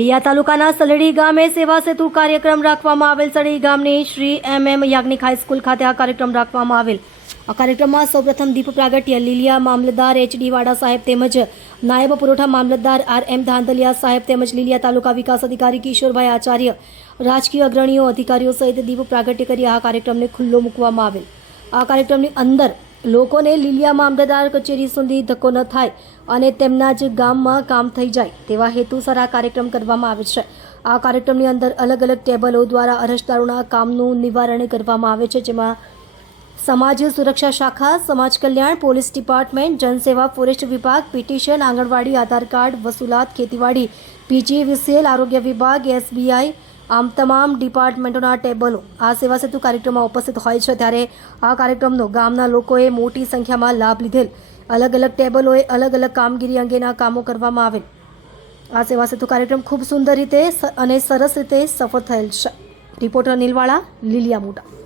લીલિયા તાલુકાના સલડી ગામે સેવા સેતુ કાર્યક્રમ રાખવામાં આવેલ. સલડી ગામની શ્રી MM યાજ્ઞિક હાઈસ્કૂલ ખાતે આ કાર્યક્રમ રાખવામાં આવેલ. આ કાર્યક્રમમાં સૌપ્રથમ દીપ પ્રાગટ્ય લીલિયા મામલતદાર HD વાડા સાહેબ તેમજ નાયબ પુરવઠા મામલતદાર RM ધાંધલિયા સાહેબ તેમજ લીલિયા તાલુકા વિકાસ અધિકારી કિશોરભાઈ આચાર્ય, રાજકીય અગ્રણીઓ, અધિકારીઓ સહિત દીપ પ્રાગટ્ય કરી આ કાર્યક્રમને ખુલ્લો મૂકવામાં આવેલ. આ કાર્યક્રમની અંદર લોકોને લીલિયા મામલતદાર કચેરી સુધી ધક્કો ન થાય અને તેમના જ ગામમાં કામ થઈ જાય તેવા હેતુસર આ કાર્યક્રમ કરવામાં આવે છે. આ કાર્યક્રમની અંદર અલગ અલગ ટેબલો દ્વારા અરજદારોના કામનું નિવારણ કરવામાં આવે છે, જેમાં સમાજ સુરક્ષા શાખા, સમાજ કલ્યાણ, પોલીસ ડિપાર્ટમેન્ટ, જનસેવા, ફોરેસ્ટ વિભાગ, પિટિશન, આંગણવાડી, આધાર કાર્ડ, વસૂલાત, ખેતીવાડી, PGVCL, આરોગ્ય વિભાગ, SBI, આમ તમામ ડિપાર્ટમેન્ટોના ટેબલો આ સેવા સેતુ કાર્યક્રમમાં ઉપસ્થિત હોય છે. ત્યારે આ કાર્યક્રમનો ગામના લોકોએ મોટી સંખ્યામાં લાભ લીધેલ. અલગ અલગ ટેબલોએ અલગ અલગ કામગીરી અંગેના કામો કરવામાં આવેલ. આ સેવા સેતુ કાર્યક્રમ ખૂબ સુંદર રીતે અને સરસ રીતે સફળ થયેલ છે. રિપોર્ટર નીલવાળા, લીલિયા મોટા.